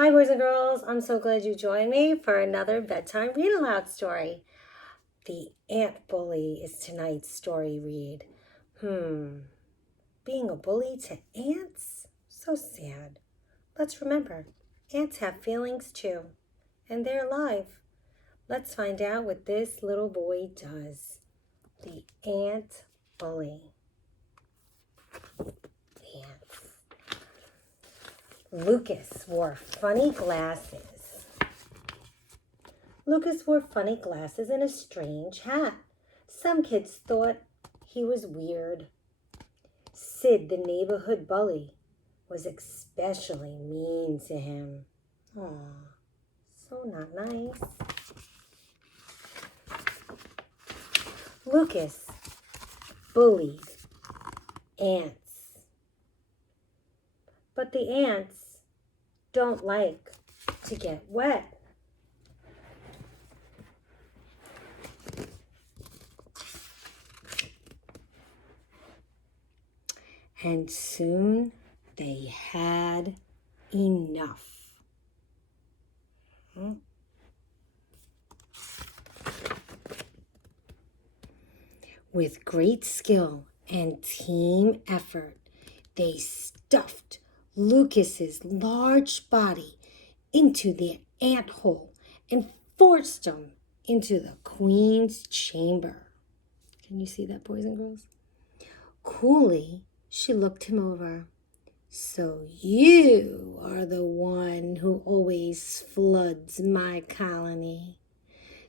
Hi, boys and girls. I'm so glad you joined me for another bedtime read aloud story. The Ant Bully is tonight's story read. Being a bully to ants? So sad. Let's remember, ants have feelings too, and they're alive. Let's find out what this little boy does. The Ant Bully. Ants. Lucas wore funny glasses. Lucas wore funny glasses and a strange hat. Some kids thought he was weird. Sid, the neighborhood bully, was especially mean to him. Aw, so not nice. Lucas bullied ants. But the ants don't like to get wet. And soon they had enough. With great skill and team effort, they stuffed Lucas's large body into the ant hole and forced him into the queen's chamber. Can you see that, boys and girls? Coolly, she looked him over. So you are the one who always floods my colony.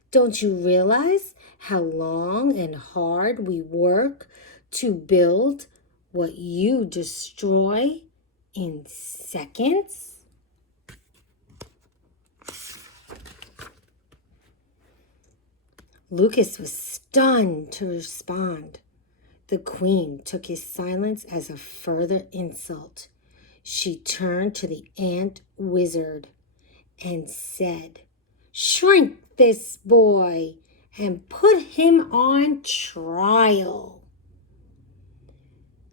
Don't you realize how long and hard we work to build what you destroy in seconds? Lucas was stunned to respond. The queen took his silence as a further insult. She turned to the ant wizard and said, "Shrink this boy and put him on trial."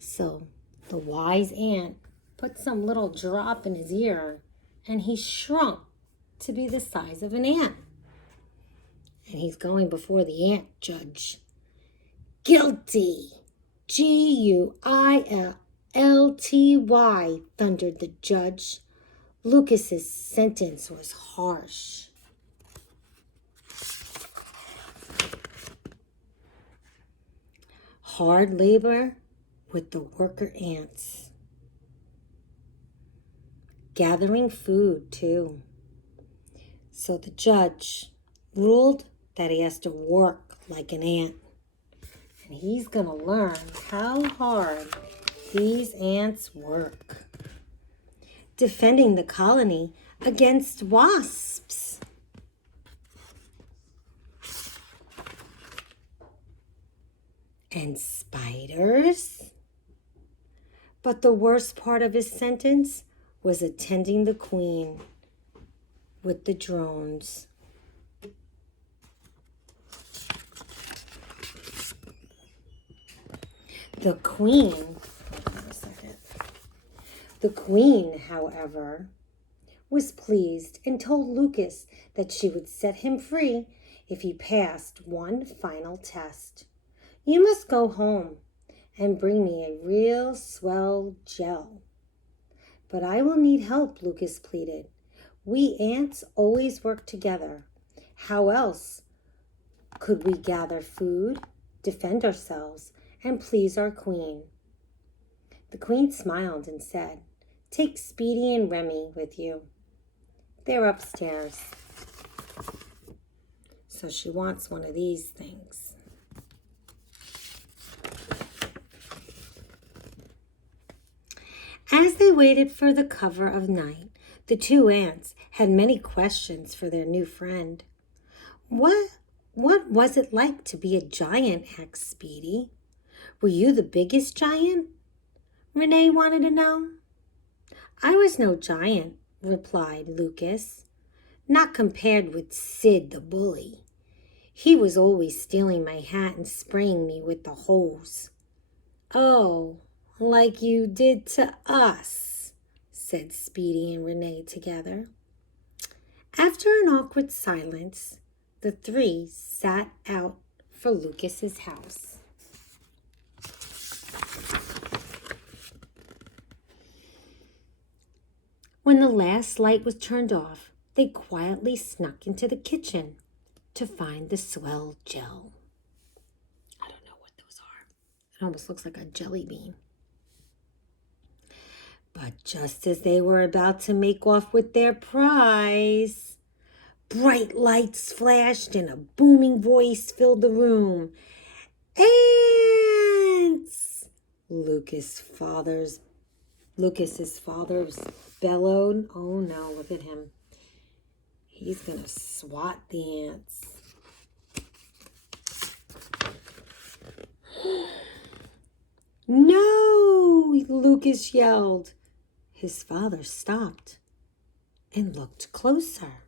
So the wise ant put some little drop in his ear and he shrunk to be the size of an ant. And he's going before the ant judge. "Guilty! Guilty, thundered the judge. Lucas's sentence was harsh. Hard labor with the worker ants. Gathering food, too. So the judge ruled that he has to work like an ant. And he's going to learn how hard these ants work. Defending the colony against wasps. And spiders. But the worst part of his sentence was attending the queen with the drones. The queen, however, was pleased and told Lucas that she would set him free if he passed one final test. "You must go home and bring me a real swell gel." "But I will need help," Lucas pleaded. "We ants always work together. How else could we gather food, defend ourselves, and please our queen?" The queen smiled and said, "Take Speedy and Remy with you. They're upstairs." So she wants one of these things. As they waited for the cover of night, the two ants had many questions for their new friend. What was it like to be a giant?" asked Speedy. "Were you the biggest giant?" Renee wanted to know. "I was no giant," replied Lucas. "Not compared with Sid the bully. He was always stealing my hat and spraying me with the hose." "Oh, like you did to us," said Speedy and Renee together. After an awkward silence, the three sat out for Lucas's house. When the last light was turned off, they quietly snuck into the kitchen to find the swell gel. I don't know what those are. It almost looks like a jelly bean. But just as they were about to make off with their prize, bright lights flashed and a booming voice filled the room. Ants! Lucas's father bellowed. Oh no, look at him. He's going to swat the ants. No, Lucas yelled. His father stopped and looked closer.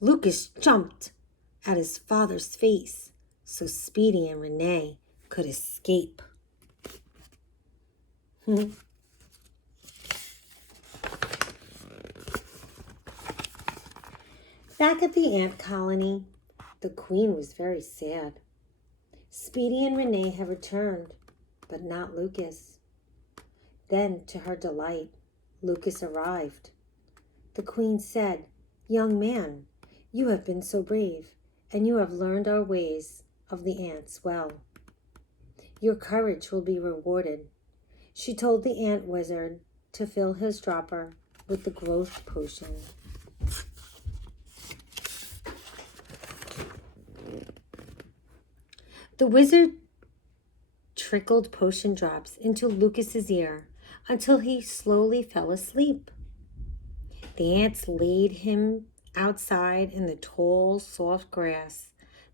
Lucas jumped at his father's face so Speedy and Renee could escape. Back at the ant colony, the queen was very sad. Speedy and Renee had returned, but not Lucas. Then, to her delight, Lucas arrived. The queen said, "Young man, you have been so brave, and you have learned our ways of the ants well. Your courage will be rewarded." She told the ant wizard to fill his dropper with the growth potion. The wizard trickled potion drops into Lucas's ear until he slowly fell asleep. The ants laid him outside in the tall, soft grass.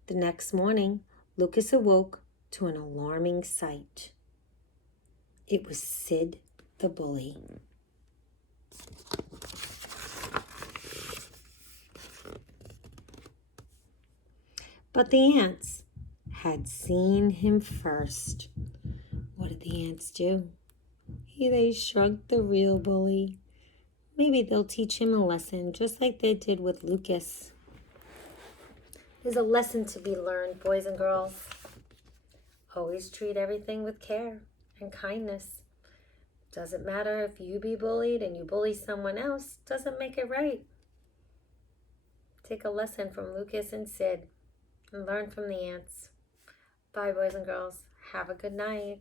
The next morning, Lucas awoke to an alarming sight. It was Sid the bully. But the ants had seen him first. What did the ants do? They shrugged the real bully. Maybe they'll teach him a lesson, just like they did with Lucas. There's a lesson to be learned, boys and girls. Always treat everything with care and kindness. Doesn't matter if you be bullied and you bully someone else, doesn't make it right. Take a lesson from Lucas and Sid and learn from the ants. Bye, boys and girls. Have a good night.